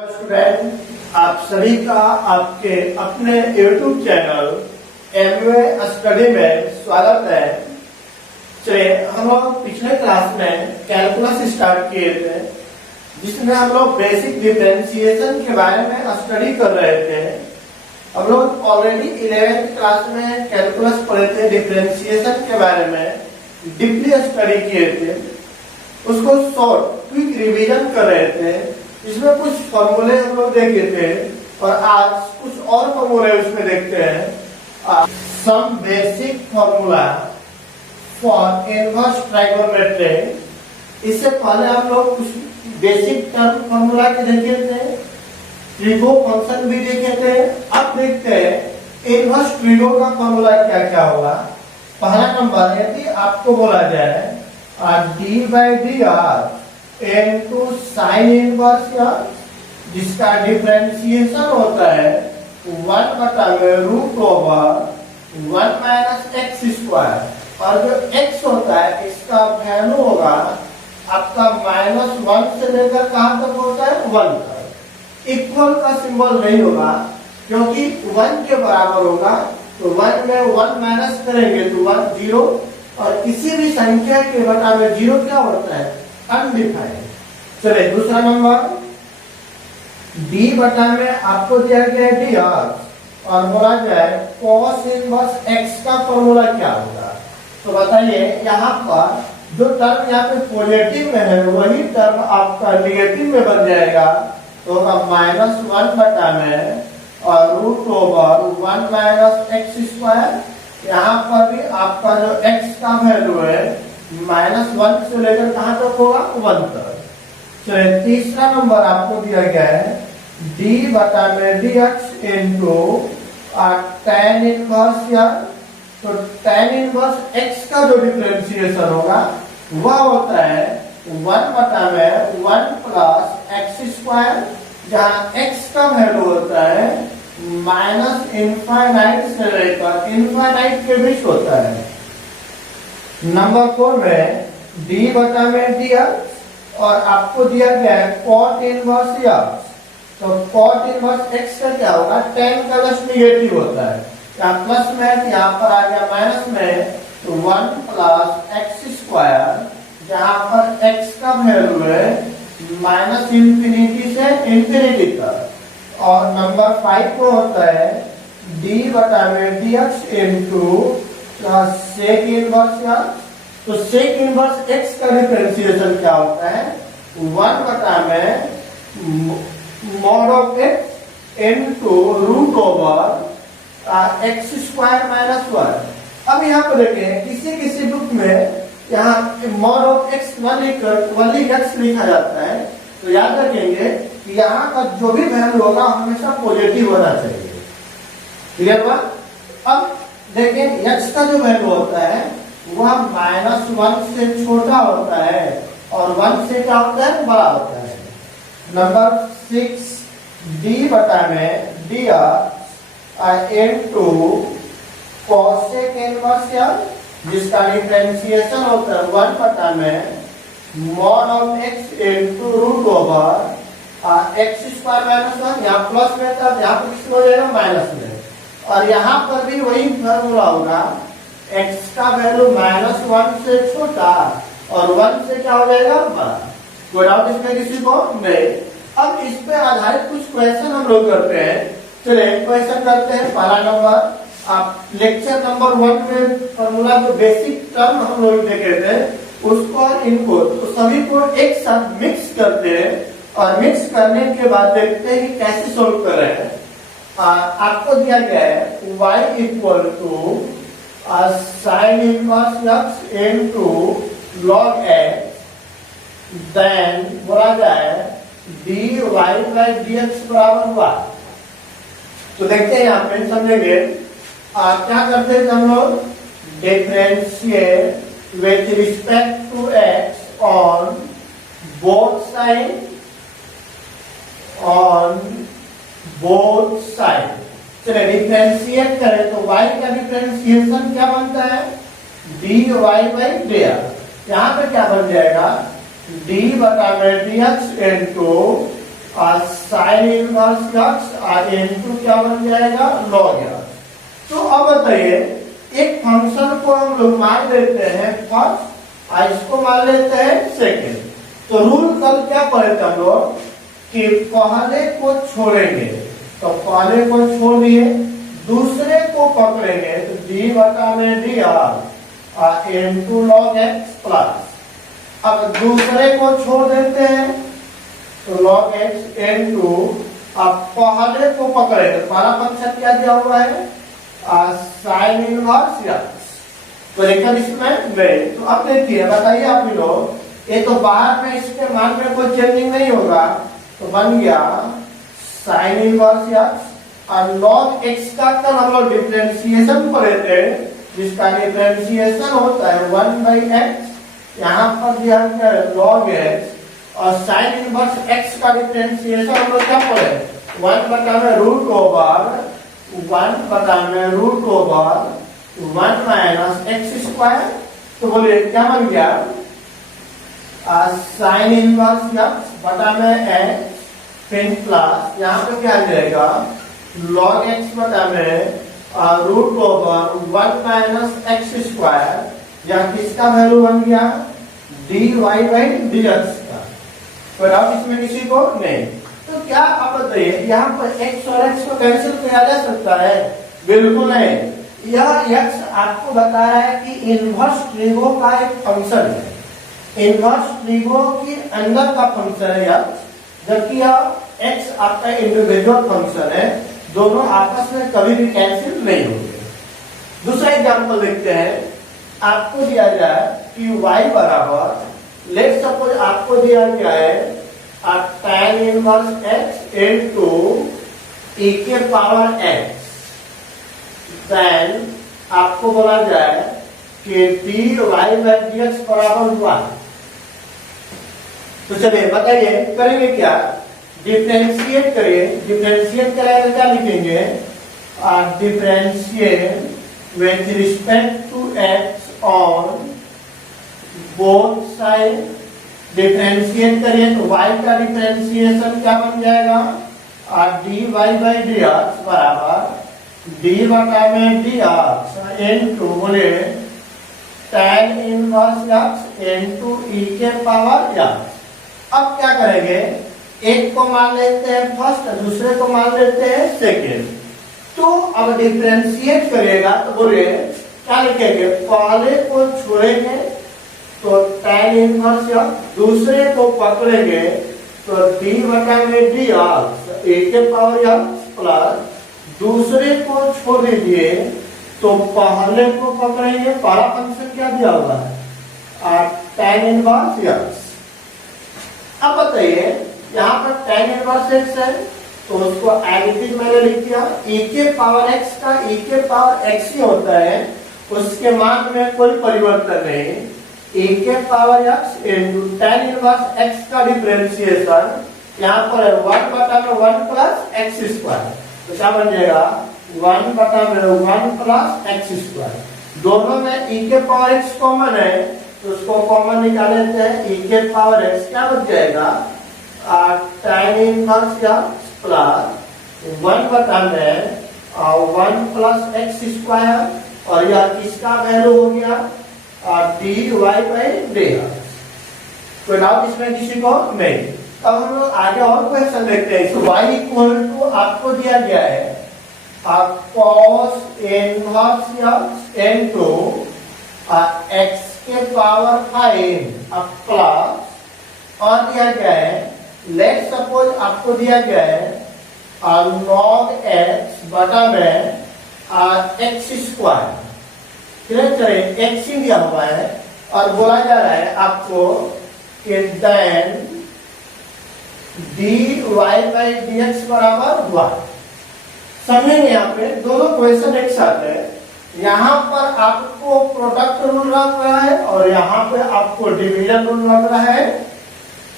Student, आप सभी का आपके अपने YouTube चैनल MUA स्टडी में स्वागत है। चलिए, हम लोग पिछले क्लास में कैलकुलस स्टार्ट किए थे, जिसमें हम लोग बेसिक डिफरेंशिएशन के बारे में स्टडी कर रहे थे। हम लोग ऑलरेडी 11th क्लास में कैलकुलस पढ़े थे, डिफरेंशिएशन के बारे में डीपली स्टडी किए थे। उसको शॉर्ट क्विक रिवीजन कर रहे थे। इसमें कुछ फॉर्मूले हम लोग देखे थे और आज कुछ और फॉर्मूले उसमें देखते हैं। Some basic formula for inverse trigonometry. इससे पहले हम लोग कुछ बेसिक टर्म फॉर्मूला के देखे थे, ट्रिगो फंक्शन भी देखे थे। अब देखते हैं इनवर्स ट्रिगो का फॉर्मूला क्या क्या होगा। पहला नंबर, यदि आपको बोला जाए d by d r into sine inverse r, जिसका डिफरेंशिएशन होता है 1/√1 माइनस एक्स स्क्वायर, और जो x होता है इसका वैल्यू होगा आपका -1 से लेकर कहां तक होता है 1 तक। इक्वल का सिंबल नहीं होगा क्योंकि 1 के बराबर होगा, तो 1 में 1 माइनस करेंगे तो 1 0, और किसी भी संख्या के बटा में 0 क्या होता है, अनडिफाइंड। चलिए दूसरा नंबर, d बटा में आपको दिया गया है डी आर, और बोला जाए cos इनवर्स x का फॉर्मूला क्या होगा। तो बताइए, यहाँ पर जो टर्म यहाँ पे पॉजिटिव में है वही टर्म आपका निगेटिव में बन जाएगा, तो होगा -1 बटा में और √1 माइनस एक्स स्क्वायर। यहाँ पर भी आपका जो x का वैल्यू है -1 से लेकर कहां तक होगा, 1 तक। चलिए तीसरा नंबर आपको दिया गया है d बटा में dx इंटू tan इनवर्स या, तो tan इनवर्स x का जो डिफरेंशिएशन होगा वह होता है 1 बटा में 1 प्लस एक्स स्क्वायर, जहाँ x का वैल्यू होता है -इनफाइनाइट से लेकर इनफाइनाइट के बीच होता है। नंबर 4 में d बटा में dx, और आपको दिया गया है cot इनवर्स x, तो cot इनवर्स x का क्या होगा, tan का जस्ट निगेटिव होता है, यहाँ प्लस में है यहाँ पर आ गया माइनस में, तो 1 प्लस एक्स स्क्वायर, जहाँ पर x का वैल्यू है -इन्फिनिटी से इन्फिनिटी तक। और नंबर 5 को होता है d बटा में dx into sec inverse x, तो सेक इनवर्स x का डिफरेंशिएशन क्या होता है, 1 बटा में mod of x into √over x square minus 1। अब यहाँ पर देखें, किसी किसी बुक में यहाँ mod ऑफ x 1 x लिखा जाता है, तो याद रखेंगे कि यहाँ का जो भी वैल्यू होगा हमेशा पॉजिटिव होना चाहिए। क्लियर हुआ। अब देखें x का जो वैल्यू होता है वह -1 से छोटा होता है और 1 से क्या होता है, बड़ा होता है। नंबर 6, d बटा में dr into cosec inverse x, जिसका डिफरेंशिएशन होता है 1 बटा में mod of x into √over x square minus 1, यहाँ प्लस में था, यहाँ पर किसमें हो जाएगा, माइनस में। और यहाँ पर भी वही फॉर्मूला होगा, x का वैल्यू -1 से छोटा और 1 से क्या हो जाएगा, बड़ा। कोई डाउट इसमें किसी को नहीं। अब इस पे आधारित कुछ क्वेश्चन हम लोग करते हैं। चलिए क्वेश्चन करते हैं। पहला नंबर, आप लेक्चर नंबर 1 में फॉर्मूला जो बेसिक टर्म हम लोग देखे थे उसको और इनको तो सभी को एक साथ मिक्स करते हैं, और मिक्स करने के बाद देखते हैं कि कैसे सोल्व कर रहे हैं। आपको दिया गया है y equal to sine inverse x into log x, then बोला जाए dy बाई dx बराबर y। तो देखते हैं यहाँ पे समझेंगे। क्या करते हैं हम लोग, differentiate with respect to x on both side, चलिए डिफरेंशिएट करें तो y का डिफरेंशिएशन क्या बनता है, dy बाई dx। यहाँ पे क्या बन जाएगा, d बटा में dx into sine inverse x into क्या बन जाएगा लॉग एक्स। तो अब बताइए एक फंक्शन को हम लोग मान लेते हैं फर्स्ट और इसको मान लेते हैं सेकंड। तो रूल कल क्या पढ़े थे हम लोग कि पहले को छोड़ेंगे, तो पहले को छोड़ दिए, दूसरे को पकड़ेंगे तो डी बटा में D r into log x plus. अब दूसरे को छोड़ देते हैं तो log x इनटू अब पहले को पकड़े तो पहला फंक्शन क्या दिया हुआ है साइन इनवर्स एक्स। तो लेकिन इसमें नहीं, तो अब देखिए बताइए आप लोग, ये तो बाहर में इसके मान में कोई चेंजिंग नहीं होगा, तो बन गया साइन इनवर्स एक्स और log x का कल हम लोग डिफरेंशिएशन पढ़े थे, जिसका डिफरेंशिएशन होता है 1/x, यहाँ पर दिया है log x और साइन इनवर्स x का डिफरेंशिएशन हम लोग क्या पढ़े 1 बटा में root over 1 minus x square. तो बोलिए क्या बन गया साइन इनवर्स एक्स बटा में एक्स फिर प्लस यहाँ पे क्या आ जाएगा log x बटा में root over 1 minus x square, या किसका वैल्यू बन गया dy बाई dx का। तो अब इसमें किसी को नहीं, तो क्या आप बताइए यहाँ पर x और x को कैंसिल किया जा सकता है? बिल्कुल नहीं। यह x आपको बता रहा है कि इनवर्स ट्रिगो का एक फंक्शन है, इनवर्स ट्रिगो के अंदर का फंक्शन है यह, जबकि यह x आपका इंडिविजुअल फंक्शन है, दोनों आपस में कभी भी कैंसिल नहीं होंगे। दूसरा एग्जांपल देखते हैं, आपको दिया जाए कि y बराबर लेट सपोज आपको दिया गया है tan inverse x into e के पावर x, देन आपको बोला जाए कि dy बाई dx बराबर 1। तो चलिए बताइए करेंगे क्या, डिफरेंशिएट करिए, डिफरेंशिएट करेंगे क्या लिखेंगे differentiate with respect to x on both side. Differentiate करिए तो y का डिफरेंशिएशन क्या बन जाएगा dy बाई dx बराबर d बटा में dx इनटू बोले tan inverse x into e के पावर x। अब क्या करेंगे, एक को मान लेते हैं फर्स्ट, दूसरे को मान लेते हैं सेकेंड। तो अब डिफरेंशिएट करिएगा तो बोले क्या लिखेंगे, पहले को छोड़ेंगे तो tan इनवर्स x, दूसरे को पकड़ेंगे तो d बटा में dx e के पावर x प्लस, दूसरे को छोड़ दीजिए तो पहले को पकड़ेंगे, पहला फंक्शन क्या दिया हुआ है tan इनवर्स x। अब बताइए यहाँ पर tan इनवर्स x है तो उसको एडिटिव मैंने लिख दिया, e के पावर x का e के पावर x ही होता है, उसके मान में कोई परिवर्तन नहीं, e के power x into tan inverse x का डिफरेंशिएशन यहाँ पर है 1 बटा में 1 प्लस एक्स स्क्वायर। तो क्या बन जाएगा 1 बटा में 1 प्लस एक्स स्क्वायर। दोनों में e के पावर x कॉमन है तो उसको कॉमन निकाल लेते हैं, e के पावर x क्या बन जाएगा tan इनवर्स x प्लस 1 बटा में 1 प्लस एक्स स्क्वायर, और यह किसका वैल्यू हो गया dy बाई dx। कोई डाउट इसमें किसी को नहीं। अब हम लोग आगे और क्वेश्चन देखते हैं। तो y इक्वल टू आपको दिया गया है cos inverse x into x के पावर 5 प्लस, और दिया गया है लेट सपोज आपको दिया गया है log x बटा में x स्क्वायर, क्लियर करें x ही दिया हुआ है, और बोला जा रहा है आपको कि देन dy बाई dx बराबर 1। समझेंगे यहाँ पे दोनों क्वेश्चन एक साथ है, यहाँ पर आपको प्रोडक्ट रूल लग रहा है और यहाँ पे आपको डिवीजन रूल लग रहा है।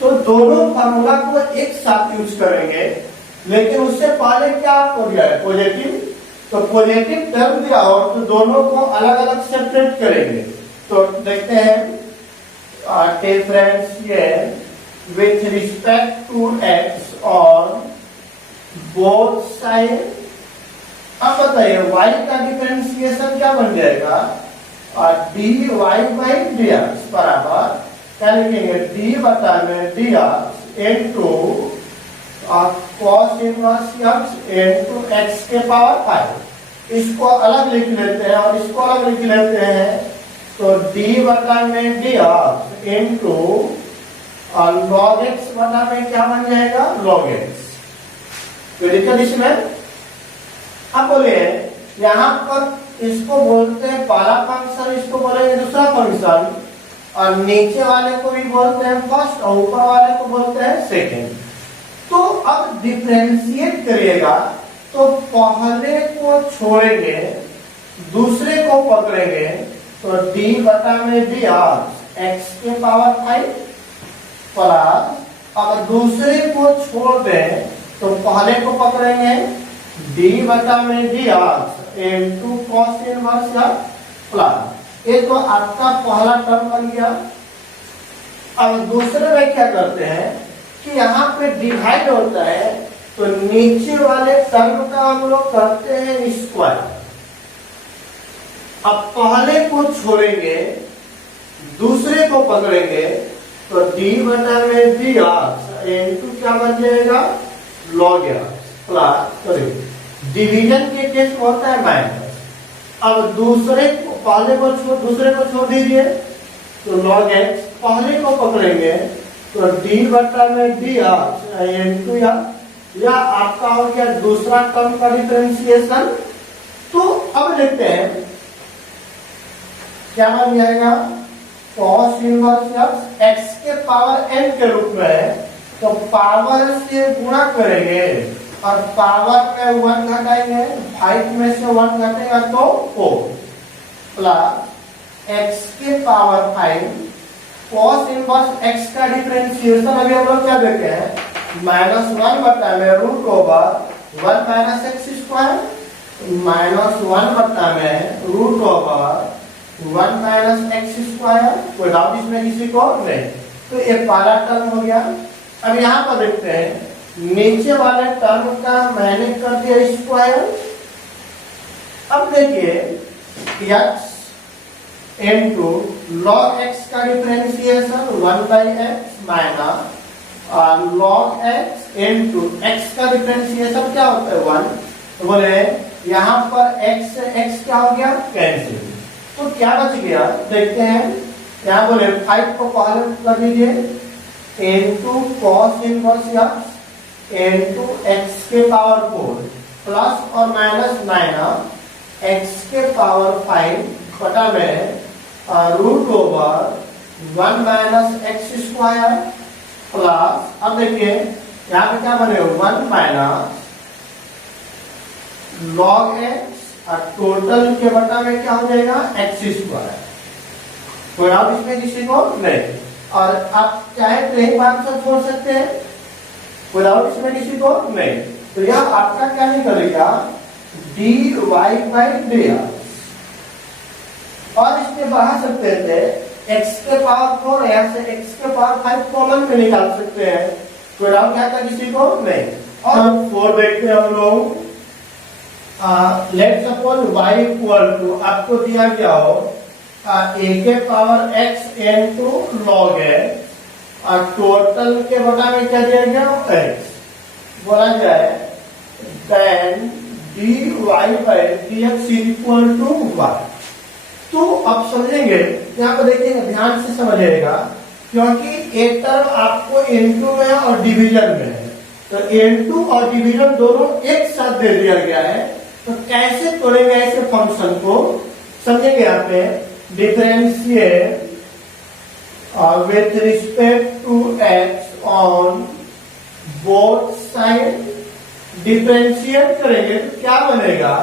तो दोनों फार्मूला को एक साथ यूज करेंगे, लेकिन उससे पहले क्या आपको दिया है पॉजिटिव, तो पॉजिटिव टर्म दिया और तो दोनों को अलग अलग सेपरेट करेंगे। तो देखते हैं differentiate with respect to x on both side. अब बताइए y का डिफरेंशिएशन क्या बन जाएगा, dy बाई dx बराबर क्या लिखेंगे, d बटा में dx into cos inverse x into x के पावर 5। इसको अलग लिख लेते हैं और इसको अलग लिख लेते हैं, तो d बटा में dx इनटू log x बटा में क्या बन जाएगा, log x। तो देखिए इसमें अब बोले यहाँ पर इसको बोलते हैं पहला फंक्शन, इसको बोलेंगे दूसरा फंक्शन, और नीचे वाले को भी बोलते हैं फर्स्ट और ऊपर वाले को बोलते हैं सेकंड। तो अब डिफरेंशिएट करिएगा तो पहले को छोड़ेंगे दूसरे को पकड़ेंगे, तो d बटा में dx x के पावर 5 प्लस, अगर दूसरे को छोड़ दें तो पहले को पकड़ेंगे d बटा में dx into cos inverse plus. ये तो आपका पहला टर्म बन गया। अब दूसरे में क्या करते हैं कि यहाँ पे डिवाइड होता है, तो नीचे वाले टर्म का हम लोग करते हैं स्क्वायर। अब पहले को छोड़ेंगे दूसरे को पकड़ेंगे, तो d बटा में dx इनटू क्या बन जाएगा, log x प्लस, डिवीजन के केस में होता है माइनस। अब दूसरे को पहले को छोड़ दूसरे को छोड़ दीजिए, तो log x, पहले को पकड़ेंगे तो d बटा में dx इनटू या आपका हो गया दूसरा टर्म का डिफरेंशिएशन। तो अब देखते हैं क्या बन जाएगा, cos इनवर्स x के पावर n के रूप में, तो पावर से गुणा करेंगे और पावर में 1 घटाएंगे, 5 में से 1 घटेगा तो 4 प्लस x के पावर 5 cos इनवर्स x का डिफरेंशिएशन अभी हम लोग क्या देखे हैं, -1 बटा में root over 1 minus x square, -1 बटा में root over 1 minus x square. कोई डाउट इसमें किसी को नहीं। तो ये पहला टर्म हो गया। अब यहाँ पर देखते हैं नीचे वाले टर्म का मैंने कर दिया स्क्वायर। अब देखिए x इनटू log x का differentiation 1 by x minus log x into x का डिफरेंशिएशन क्या होता है 1। तो बोले यहाँ पर x से x क्या हो गया, कैंसिल। तो क्या बच गया देखते हैं, यहाँ बोले 5 को पहले कर दीजिए into cos inverse x into x के पावर 4 प्लस और माइनस माइनस x के पावर 5 बटा में root over 1 minus x square plus, अब देखिए यहाँ पे क्या बने 1 माइनस log x और टोटल के बटा में क्या हो जाएगा एक्स स्क्वायर। कोई आप इसमें किसी को नहीं, और आप चाहे तो यही बात से छोड़ सकते हैं, विदाउट इसमें किसी को नहीं। तो यह आपका क्या निकलेगा dy बाई dx, और इसमें बढ़ा सकते थे x के पावर 4, यहाँ से x के पावर 5 कॉमन में निकाल सकते हैं। कोई डाउट यहाँ था किसी को नहीं। और 4 देखते हैं हम लोग, let suppose y equal to आपको दिया गया हो a के power x into log x और टोटल के बटा में क्या दिया गया x, बोला जाए then dy by dx equal to y। तो अब समझेंगे, यहाँ पर देखिएगा ध्यान से समझिएगा, क्योंकि एक तरफ आपको इनटू में और डिवीजन में है, तो इनटू और डिवीजन दोनों एक साथ दे दिया गया है। तो कैसे तोड़ेंगे ऐसे फंक्शन को समझेंगे। यहाँ पे differentiate with respect to x on both side, differentiate करेंगे तो क्या बनेगा,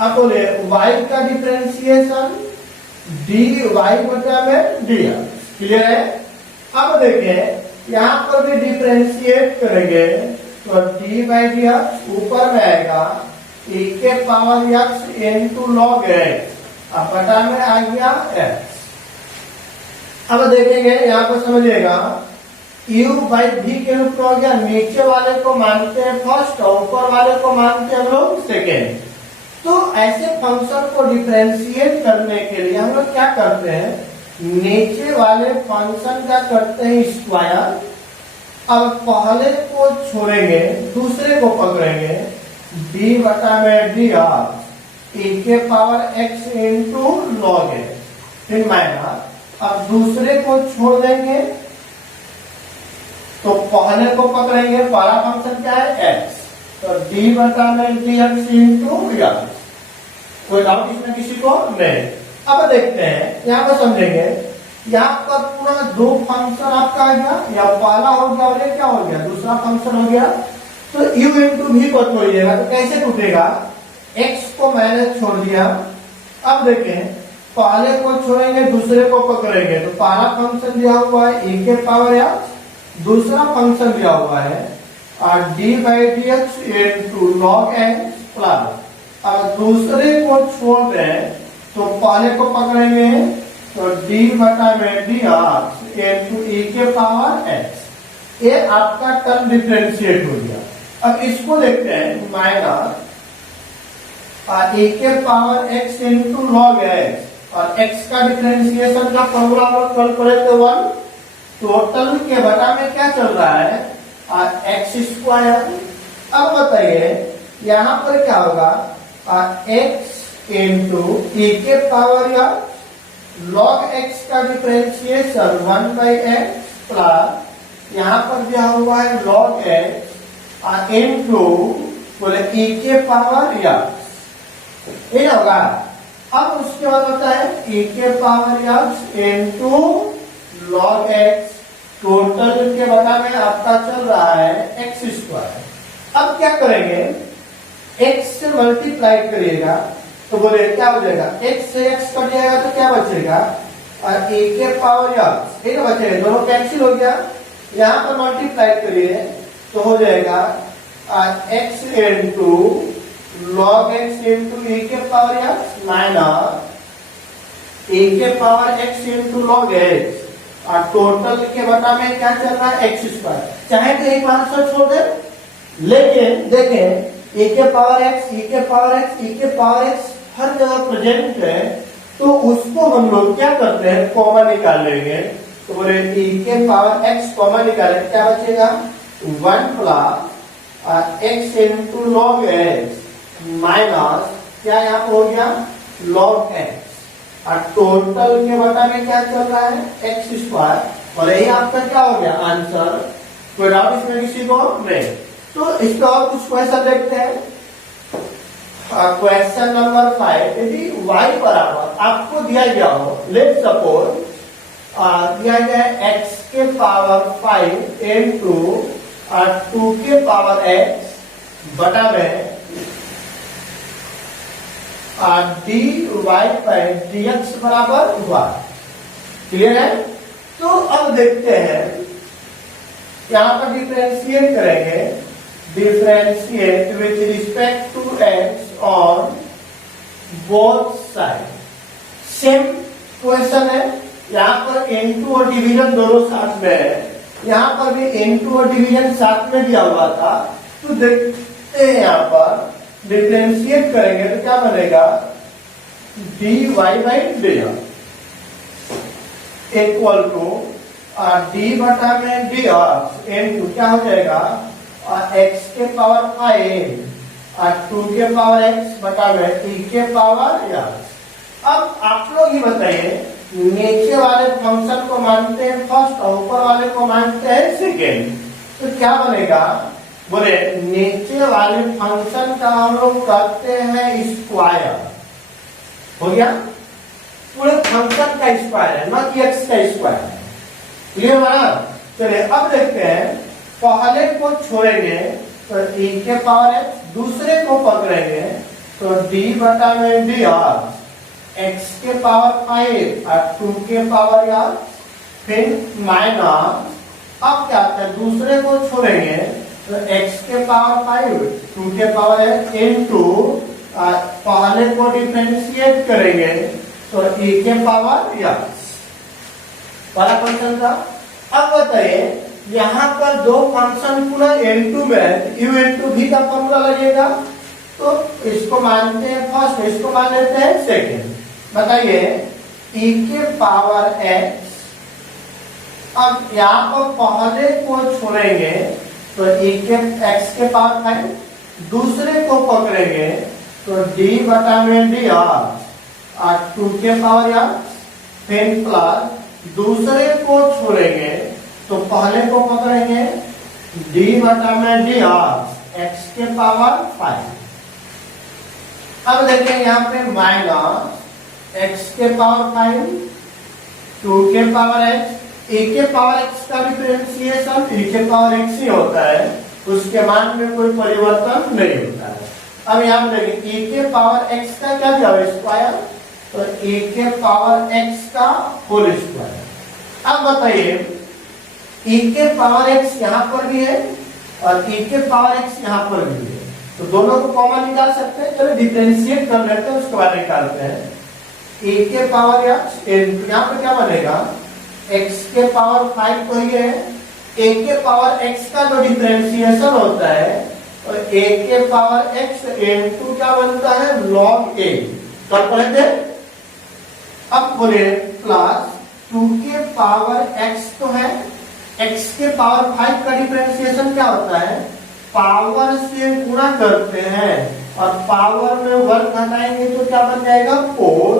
अब बोले y का डिफरेंशिएशन dy बटा में dx, क्लियर है। अब देखिए यहाँ पर भी डिफरेंशिएट करेंगे तो d बाई dx ऊपर में आएगा e के power x into log x, अब बटा में आ गया x। अब देखेंगे यहाँ पर समझिएगा u बाई v के रूप में हो गया। नीचे वाले को मानते हैं फर्स्ट और ऊपर वाले को मानते हैं हम लोग सेकेंड। तो ऐसे फंक्शन को डिफरेंशिएट करने के लिए हम लोग क्या करते हैं, नीचे वाले फंक्शन का करते हैं स्क्वायर। अब पहले को छोड़ेंगे, दूसरे को पकड़ेंगे, d बटा में डी e के पावर x इंटू लॉग है, फिर माइनस। अब दूसरे को छोड़ देंगे तो पहले को पकड़ेंगे, पहला फंक्शन क्या है x, तो d बटा में डी एक्स इंटू यक्स। कोई डाउट इसमें किसी को नहीं। अब देखते हैं, यहाँ पर समझेंगे, यहाँ पर पूरा दो फंक्शन आपका आ गया, या पहला हो गया और ये क्या हो गया, दूसरा फंक्शन हो गया। तो u इंटू v को छोड़िएगा तो कैसे टूटेगा, x को मैंने छोड़ दिया। अब देखें, पहले को छोड़ेंगे, दूसरे को पकड़ेंगे, तो पहला फंक्शन दिया हुआ है e के पावर x, दूसरा फंक्शन दिया हुआ है d by d x into log x plus. अब दूसरे को छोड़ दें तो पहले को पकड़ेंगे, तो d बटा में डी एक्स इंटू e के पावर x। ये आपका टर्म डिफरेंशिएट हो गया। अब इसको देखते हैं, माइनस e के power x into log x, और x का डिफरेंशिएशन का फॉर्मूला हम लोग करे थे 1। टोटल के बटा में क्या चल रहा है, x स्क्वायर। अब बताइए यहाँ पर क्या होगा, x इंटू e के पावर या लॉग x का डिफरेंशिएशन 1 बाई एक्स प्लस यहाँ पर दिया हुआ है लॉग x इंटू बोले e के पावर या ये होगा। अब उसके बाद होता है e के पावर या इंटू लॉग x, टोटल के बटा में आपका चल रहा है x स्क्वायर। अब क्या करेंगे, x से मल्टीप्लाई करिएगा तो बोले क्या हो जाएगा, x से x कट जाएगा तो क्या बचेगा, और e के पावर x, ठीक है बचेगा, दोनों कैंसिल हो गया। यहाँ पर मल्टीप्लाई करिए तो हो जाएगा x into log x into e के पावर x माइनस e के power x into log x, और टोटल के बटा में क्या चल रहा है x स्क्वायर। चाहे तो एक आंसर छोड़ दे, लेकिन देखें e के पावर x, e के पावर x, e के पावर x हर जगह प्रेजेंट है, तो उसको हम लोग क्या करते हैं, कॉमन निकाल लेंगे। तो बोले e के पावर x कॉमन निकाले, क्या बचेगा 1 plus x into log x minus क्या यहाँ पर हो गया लॉग x, और टोटल के बटा में क्या चल रहा है x स्क्वायर। और यही आपका क्या हो गया आंसर। कोई डाउट इसमें किसी को नहीं। तो इसका और कुछ क्वेश्चन देखते हैं। क्वेश्चन नंबर 5, यदि y बराबर आपको दिया गया हो, लेट सपोज दिया गया है x के पावर 5 इंटू 2 के पावर x बटा में dy बाई dx बराबर y। क्लियर है। तो अब देखते हैं, यहाँ पर डिफरेंशिएट करेंगे, differentiate with respect to x on both side. Same question है, यहाँ पर इनटू और डिवीजन दोनों साथ में है, यहाँ पर भी इनटू और डिवीजन साथ में दिया हुआ था। तो देखते हैं यहाँ पर डिफरेंशिएट करेंगे तो क्या बनेगा, dy by dx equal to d बटा में dx इनटू क्या हो जाएगा x के पावर 5 और 2 के पावर x बटा में e के पावर x। अब आप लोग ही बताइए, नीचे वाले फंक्शन को मानते हैं फर्स्ट और ऊपर वाले को मानते हैं सेकेंड, तो क्या बनेगा, बोले नीचे वाले फंक्शन का हम लोग करते हैं स्क्वायर। हो गया, पूरे फंक्शन का स्क्वायर है, ना कि x का स्क्वायर। क्लियर है ना। चलिए अब देखते हैं, पहले को छोड़ेंगे तो e के पावर x, दूसरे को पकड़ेंगे तो d बटा में dx, x के पावर 5 और 2 के पावर r, फिर माइनस। अब क्या होता है, दूसरे को छोड़ेंगे तो x के पावर 5 2 के पावर x इंटू पहले को डिफरेंशिएट करेंगे तो e के पावर x वाला फंक्शन था। अब बताइए यहाँ पर दो फंक्शन पुनः n2 में u into v का फॉर्मूला लगेगा, तो इसको मानते हैं फर्स्ट, इसको मान लेते हैं सेकेंड। बताइए e के पावर x, अब यहाँ पर पहले को छोड़ेंगे तो e के x के पावर 5, दूसरे को पकड़ेंगे तो d बटा में डी और 2 के पावर या फिर प्लस दूसरे को छोड़ेंगे तो पहले को पकड़ेंगे d बटा में डी x के पावर 5। अब देखें यहाँ पे माइनस x के पावर 5, 2 के पावर x, e के पावर x का डिफरेंशिएशन e के पावर x ही होता है, उसके मान में कोई परिवर्तन नहीं होता है। अब यहाँ पे देखें e के पावर x का क्या दिया हुआ स्क्वायर, तो e के पावर x का होल स्क्वायर। अब बताइए e के पावर x यहाँ पर भी है और e के पावर x यहाँ पर भी है, तो दोनों को कॉमन निकाल सकते हैं। चलो डिफरेंशिएट कर लेते हैं, उसके बाद निकालते हैं। e के पावर x यहाँ पर क्या बनेगा, x के पावर 5 तो ये है, a के पावर x का जो डिफरेंशिएशन होता है और a के पावर x इनटू क्या बनता है log a। कर पढ़े थे, अब बोले प्लस 2 के पावर x तो है, x के पावर 5 का डिफरेंशिएशन क्या होता है, पावर से गुणा करते हैं और पावर में वर्ग घटाएंगे तो क्या बन जाएगा 4,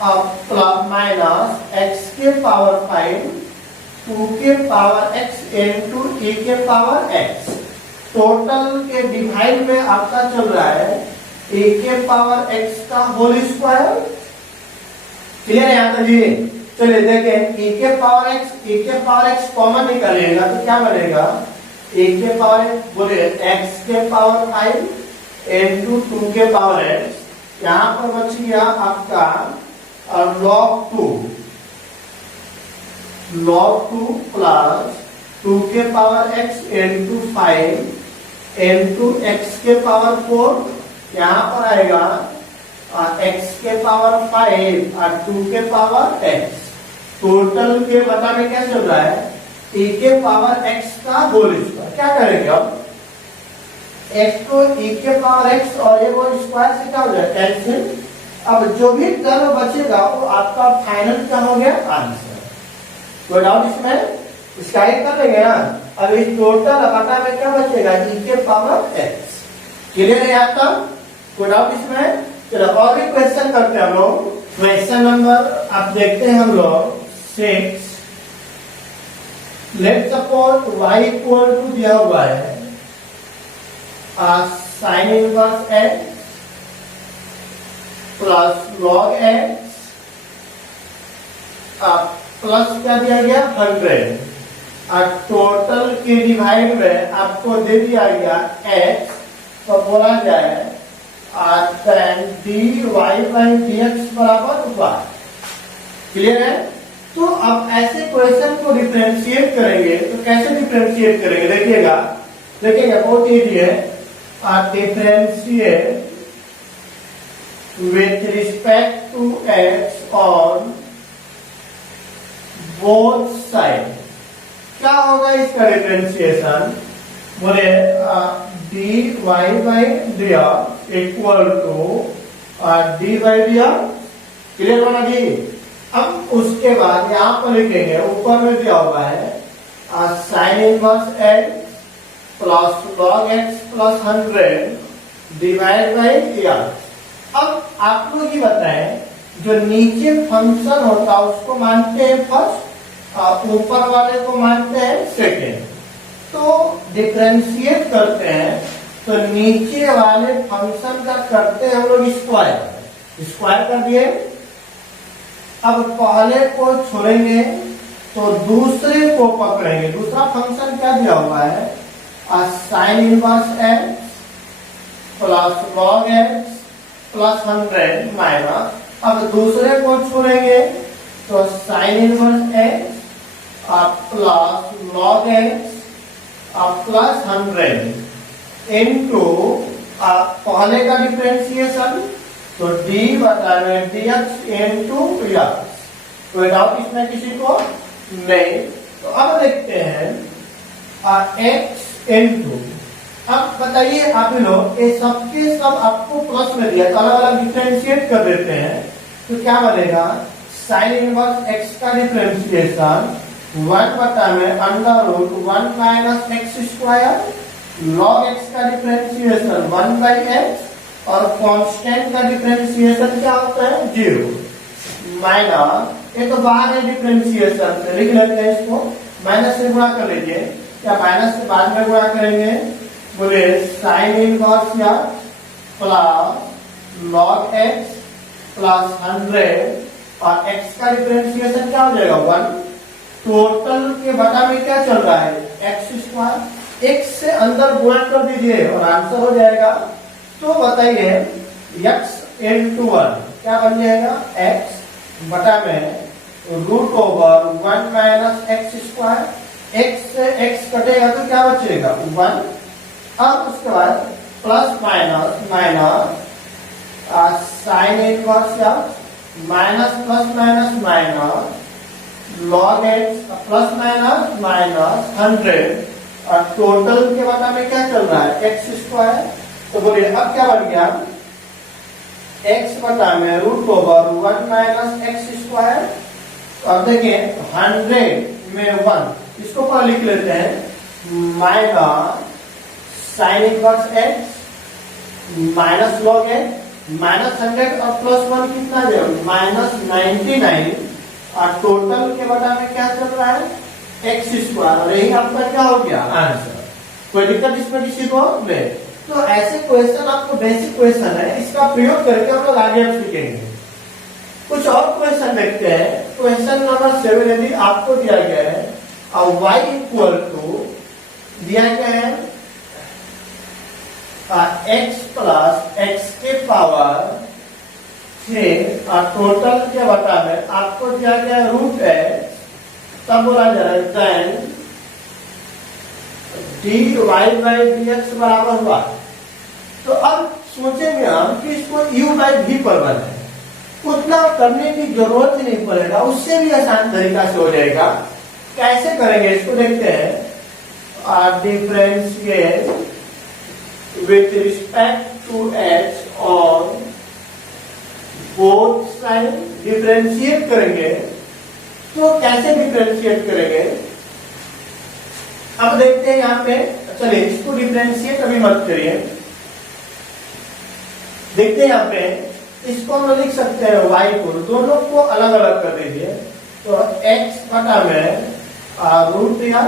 अब प्लस माइनस x के पावर 5, 2 के पावर x इनटू e के पावर x। टोटल के डिवाइड में आपका चल रहा है e के पावर x का होल स्क्वायर। क्लियर है यहाँ तक जी? चलिए देखें e के पावर x कॉमन निकालिएगा तो क्या बनेगा, e के पावर x बोले x के पावर 5 इनटू 2 के पावर x, यहाँ पर बच गया आपका log 2 प्लस 2 के power x into 5 into x के पावर 4, यहाँ पर आएगा x के पावर 5 और 2 के पावर x। टोटल के बता में क्या चल रहा है, e के पावर x का होल स्क्वायर। क्या करेंगे अब, x को e के पावर x और ये होल स्क्वायर से क्या हो जाएगा कैंसिल। अब जो भी टर्म बचेगा वो आपका फाइनल क्या हो गया आंसर। कोई डाउट इसमें, इसका ही कर लेंगे ना। अब इस टोटल बटा में क्या बचेगा, e के पावर x। क्लियर है यहाँ तक, कोई डाउट इसमें। चलो और भी क्वेश्चन करते हैं हम लोग। क्वेश्चन नंबर आप देखते हैं हम लोग 6। Let suppose y equal to दिया हुआ है sine inverse x plus log x plus क्या दिया गया 100 और टोटल के डिवाइड में आपको दे दिया गया x, तो बोला जाए tan dy बाई dx बराबर y। क्लियर है? तो अब ऐसे क्वेश्चन को डिफरेंशिएट करेंगे तो कैसे डिफरेंशिएट करेंगे देखिएगा बहुत इजी है। Differentiate with respect to x on both sides। क्या होगा इसका डिफरेंशिएशन, बोले dy by dx equal to d by dx। Clear होना जी? अब उसके बाद यहाँ पर लिखेंगे, ऊपर में दिया हुआ है sine inverse x plus log x plus 100 divide by dx। अब आप लोग ये बताएं, जो नीचे फंक्शन होता है उसको मानते हैं फर्स्ट, ऊपर वाले को मानते हैं सेकेंड। तो डिफरेंशिएट करते हैं तो नीचे वाले फंक्शन का करते हैं हम लोग स्क्वायर कर दिए। अब पहले को छोड़ेंगे तो दूसरे को पकड़ेंगे। दूसरा फंक्शन क्या दिया हुआ है sine inverse x plus log x plus 100 minus, अब दूसरे को छोड़ेंगे तो sign inverse x plus log x plus 100 into पहले का डिफरेंशिएशन तो d बटा में dx इनटू dx। कोई डाउट इसमें किसी को नहीं। तो अब देखते हैं x इंटू, अब बताइए आप लोग ये सबके सब आपको प्लस में दिया, तो अलग अलग डिफरेंशिएट कर देते हैं तो क्या बनेगा, साइन इनवर्स x का डिफरेंशिएशन 1 बटा में under root 1 minus x square, log x का डिफरेंशिएशन 1 बाई एक्स और कांस्टेंट का डिफरेंशिएशन क्या होता है 0 माइनस, ये तो बाहर है डिफरेंशिएशन से, लिख लेते हैं इसको, माइनस से गुणा कर लीजिए, क्या माइनस से बाद में गुणा करेंगे, बोले साइन इनवर्स या प्लस लॉग x प्लस 100 और x का डिफरेंशिएशन क्या हो जाएगा 1, टोटल के बटा में क्या चल रहा है एक्स स्क्वायर, x से अंदर गुणा कर दीजिए और आंसर हो जाएगा। तो बताइए x इंटू 1 क्या बन जाएगा, x बटा में root over 1 minus x square, x से x कटेगा तो क्या बचेगा 1, अब उसके बाद plus minus minus sine inverse या minus plus minus minus log x plus minus minus 100 और टोटल के बटा में क्या चल रहा है एक्स स्क्वायर, तो बोलिए अब क्या बन गया x बटा में root over 1 minus x square, अब देखिए 100 में 1 इसको पर लिख लेते हैं minus sine inverse x minus log x minus 100 और प्लस 1 कितना है माइनस 99 और टोटल के बटा में क्या चल रहा है एक्स स्क्वायर, और यही आपका क्या हो गया आंसर। कोई दिक्कत इसमें किसी को नहीं। तो ऐसे क्वेश्चन आपको बेसिक क्वेश्चन है, इसका प्रयोग करके हम लोग आगे अब सीखेंगे। कुछ और क्वेश्चन देखते हैं। क्वेश्चन नंबर 7 यदि आपको दिया गया है और y इक्वल टू दिया गया है x प्लस एक्स के पावर 6 और टोटल के बटा में आपको दिया गया रूट x, तब बोला जा रहा है देन dy बाई dx बराबर हुआ। तो अब सोचेंगे हम कि इसको u बाई v पर बनाए, उतना करने की जरूरत ही नहीं पड़ेगा, उससे भी आसान तरीका से हो जाएगा। कैसे करेंगे इसको देखते हैं। Differentiate with respect to x on both side, differentiate करेंगे तो कैसे डिफरेंशिएट करेंगे अब देखते हैं यहाँ पे। चलिए इसको डिफरेंशिएट अभी मत करिए, देखते हैं यहाँ पे इसको हम लिख सकते हैं y को, दोनों को अलग अलग कर दीजिए तो x बटा में रूट या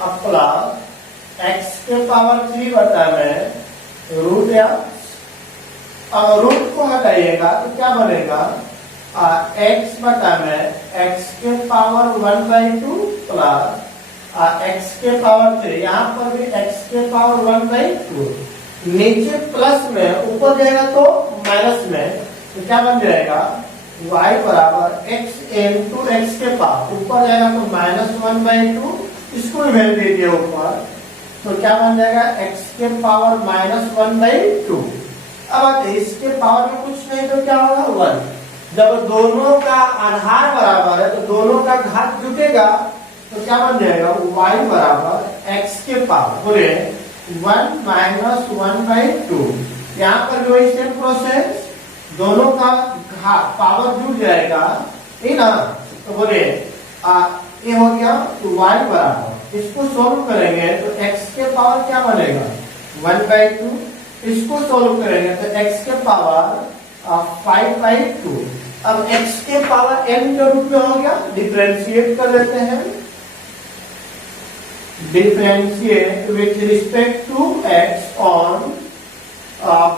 प्लस एक्स के पावर 3 बटा में रूट या रूट को हटाइएगा तो क्या बनेगा x बटा में x के पावर 1/2 प्लस x के पावर 3, यहाँ पर भी x के पावर 1/2, नीचे प्लस में ऊपर जाएगा तो माइनस में, तो क्या बन जाएगा y बराबर x इंटू एक्स के पावर, ऊपर जाएगा तो -1/2, इसको भी वैल्यू दीजिए ऊपर तो क्या बन जाएगा x के पावर -1/2। अब इसके पावर में कुछ नहीं तो क्या होगा 1, जब दोनों का आधार बराबर है तो दोनों का घात जुटेगा तो क्या बन जाएगा y बराबर x के पावर बोले 1 - 1/2। यहाँ पर जो सेम प्रोसेस, दोनों का पावर जुड़ जाएगा, ठीक ना, तो बोले ये हो गया तो y बराबर, इसको सोल्व करेंगे तो x के पावर क्या बनेगा 1/2, इसको सोल्व करेंगे तो x के पावर 5/2। अब x के पावर n के रूप में हो गया, डिफरेंशिएट कर लेते हैं, differentiate with respect to x on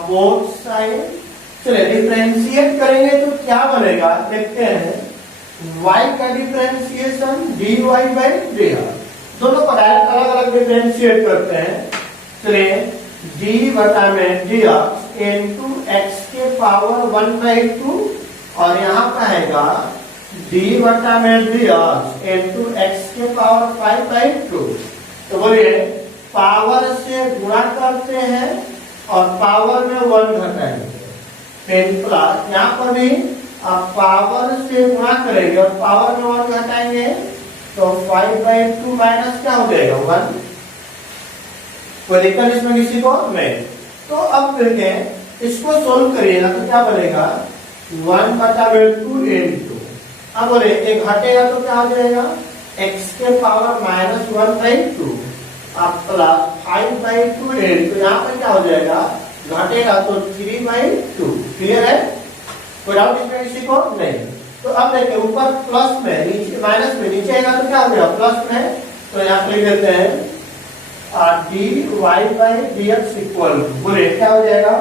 both side. चलिए डिफरेंशिएट करेंगे तो क्या बनेगा देखते हैं, y का डिफरेंशिएशन dy बाई dr, दोनों को डायरेक्ट अलग अलग डिफरेंशिएट करते हैं। चलिए d बटा में dx इंटू एक्स के पावर 1/2 और यहाँ का आएगा d बटा में dx इंटू एक्स के पावर 5/2। तो बोलिए पावर से गुणा करते हैं और पावर में 1 घटाएंगे, 10 प्लस यहाँ पर भी पावर से गुणा करेंगे और पावर में 1 घटाएंगे तो 5/2 माइनस क्या हो जाएगा 1। कोई दिक्कत इसमें किसी को नहीं। तो अब देखें इसको सोल्व करिएगा तो क्या बनेगा 1/2 इंटू, अब बोले एक घटेगा तो क्या हो जाएगा x के पावर -1/2 अब प्लस 5/2 इंटू, यहाँ पर क्या हो जाएगा घटेगा तो 3/2। क्लियर है, कोई डाउट इसमें किसी को नहीं। तो अब देखिए ऊपर प्लस में नीचे माइनस में, नीचे आएगा तो क्या हो गया प्लस में, तो यहाँ पे लिख देते हैं dy/dx इक्वल बोले क्या हो जाएगा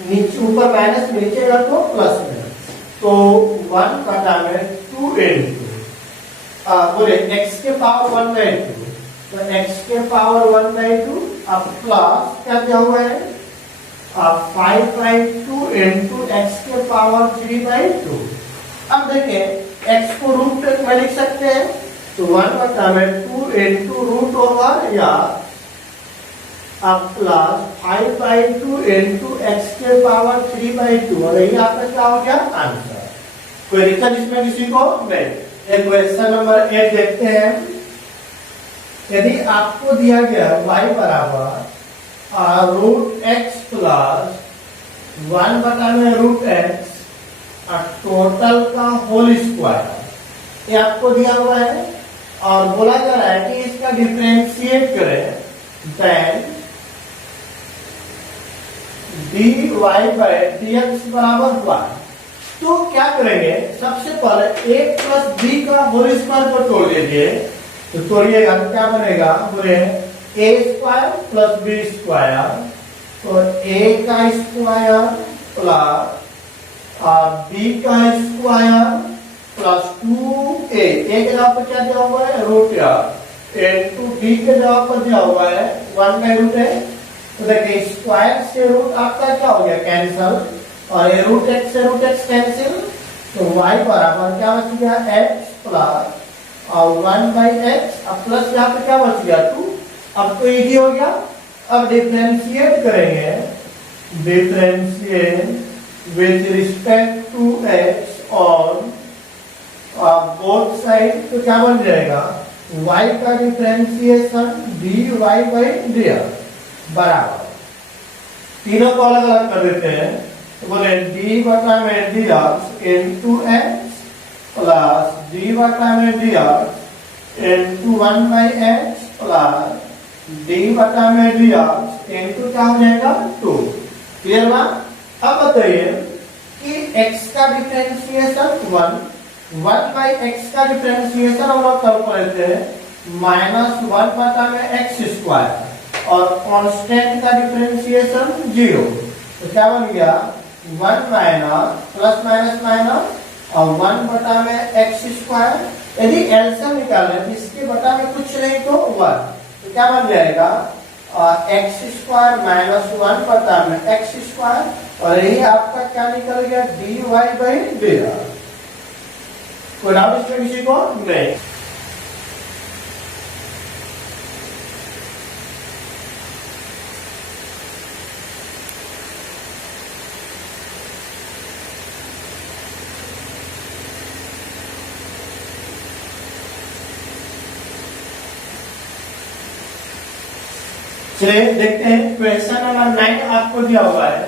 नीचे ऊपर माइनस में नीचे आएगा तो प्लस में, तो 1/2 इंटू बोले x के पावर 1/2, तो x के पावर 1/2 अब प्लस क्या दिया हुआ है 5/2 इंटू x के पावर 3/2। अब देखिए x को रूट में लिख सकते हैं, तो 1/2 इंटू रूट ओवर या अब प्लस 5/2 इंटू x के पावर 3/2, और यही आपका क्या हो गया आंसर। कोई दिक्कत इसमें किसी को नहीं। एक क्वेश्चन नंबर 8 देखते हैं। यदि आपको दिया गया y बराबर √x प्लस 1/√x टोटल का होल स्क्वायर, ये आपको दिया हुआ है और बोला जा रहा है कि इसका डिफरेंशिएट करें, देन dy/dx बराबर 1। तो क्या करेंगे सबसे पहले a प्लस b का होल स्क्वायर को तोड़ लीजिए, तो तोड़िएगा तो क्या बनेगा बोले a² प्लस b स्क्वायर, तो a का स्क्वायर प्लस b का स्क्वायर प्लस 2a, a के जगह पर क्या दिया हुआ है √a इंटू b के जगह पर दिया हुआ है 1/√a। तो देखिए स्क्वायर से रूट आपका क्या हो गया कैंसिल, और ये √x से √x कैंसिल, तो y बराबर क्या बच गया x प्लस और 1/x अब प्लस यहाँ पे क्या बच गया 2। अब तो इजी हो गया। अब डिफरेंशिएट करेंगे, differentiate with respect to x on both side, तो क्या बन जाएगा y का डिफरेंशिएशन dy/dx बराबर, तीनों को अलग अलग कर देते हैं, तो बोले d/dx into x plus d/dx into 1/x plus d/dx into क्या हो जाएगा 2। क्लियर बा। अब बताइए कि x का डिफरेंशिएशन 1/x का डिफरेंशिएशन हम लोग कर लेते हैं -1/x² और कांस्टेंट का डिफरेंशिएशन 0, तो क्या बन गया 1 माइनस प्लस माइनस माइनस और 1/x²। यदि एलसीएम निकालें इसके बटा में कुछ नहीं तो 1, तो क्या बन जाएगा x² माइनस 1/x², और यही आपका क्या निकल गया dy/dx। कोई डाउट इसमें किसी को नहीं। चलिए देखते हैं क्वेश्चन नंबर 9 आपको दिया हुआ है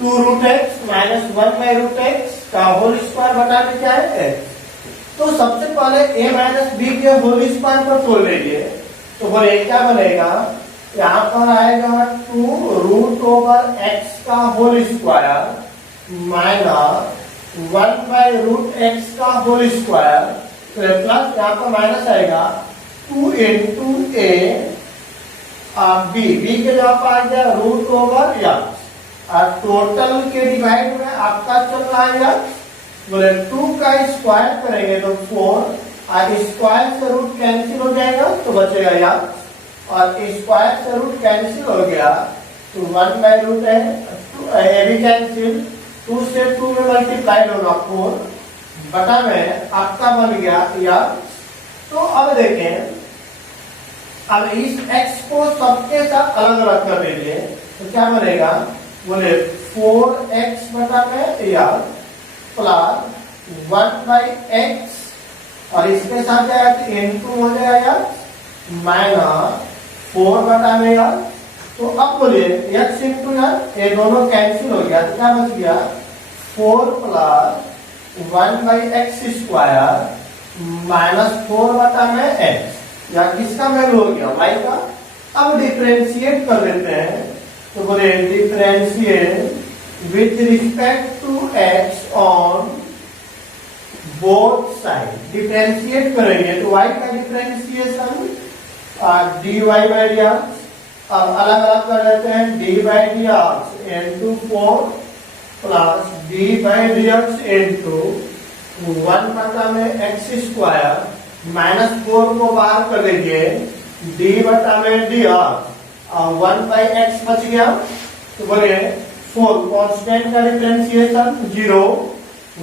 2√x माइनस 1/√x का होल स्क्वायर बटाने क्या है x। तो सबसे पहले a माइनस b के होल स्क्वायर को तोड़ लीजिए, तो बोले क्या बनेगा यहाँ पर आएगा 2√x का होल स्क्वायर माइनस 1/√x का होल स्क्वायर, तो प्लस यहाँ पर माइनस आएगा 2 इंटू a b के जगह पर आ गया √x और टोटल के डिवाइड में आपका चल रहा है बोले 2 का स्क्वायर करेंगे तो 4 और स्क्वायर से रूट कैंसिल हो जाएगा तो बचेगा यार, और स्क्वायर से रूट कैंसिल हो गया तो 1/√, है भी कैंसिल, 2 से 2 में मल्टीप्लाइड होगा 4 बटा में आपका बन गया यार। तो अब देखें अब इस x को सबके साथ अलग अलग कर दीजिए, तो क्या बनेगा बोले 4x बटा में या प्लस 1/x और इसके साथ जाएगा तो n2 हो जाएगा माइनस 4 बटा में यार। तो अब बोलिए x इंटू यार ये दोनों कैंसिल हो गया तो क्या बच गया 4 plus 1 by x square minus 4 बटा में x, या किसका वैल्यू हो गया y का। अब डिफरेंशिएट कर लेते हैं तो बोले differentiate with respect to x on both side. Differentiate करेंगे तो y का differentiation dy by d x, अब अलग अलग कर लेते हैं d by d x into 4 plus d by d x into 1 बटा में एक्स स्क्वायर माइनस 4 को बाहर कर देंगे डी बटा में डी एक्स और 1 बाई एक्स बच गया। तो बोले 4 कांस्टेंट का डिफरेंशिएशन 0,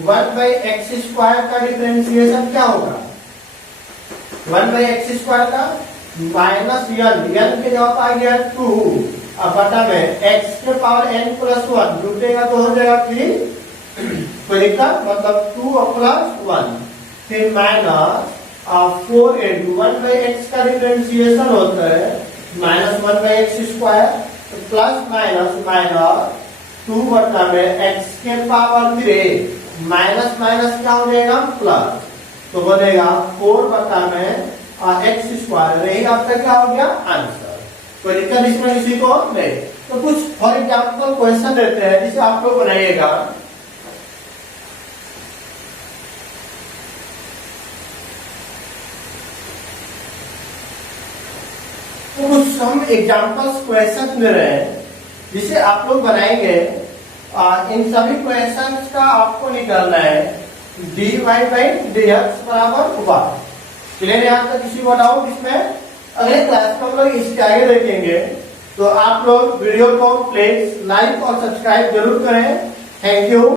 1 बाई एक्स स्क्वायर का डिफरेंशिएशन क्या होगा 1 बाई एक्स स्क्वायर का माइनस n के जवाब आ गया 2, अब बटा में x के पावर n प्लस 1 जुटेगा तो हो जाएगा 3, कोई दिक्कत मतलब 2 प्लस 1, फिर माइनस 4 इंटू 1 बाई एक्स का डिफरेंशिएशन होता है माइनस 1 बाई एक्स स्क्वायर, तो प्लस माइनस माइनस 2 बटा में x के पावर 3 माइनस माइनस क्या हो जाएगा प्लस, तो बनेगा 4 बटा में एक्स स्क्वायर। यही आपका क्या हो गया आंसर। कोई दिक्कत इसमें किसी को नहीं। तो कुछ फॉर एग्जाम्पल क्वेश्चन देते हैं जिसे आप लोग बनाइएगा। तो कुछ हम एग्जाम्पल्स क्वेश्चन दे रहे हैं जिसे आप लोग बनाएंगे। इन सभी क्वेश्चंस का आपको निकालना है dy बाई dx बराबर 1। क्लियर यहाँ तक किसी को डाउट इसमें? अगले क्लास में हम लोग इसके आगे देखेंगे। तो आप लोग वीडियो को प्लीज लाइक और सब्सक्राइब जरूर करें। Thank you.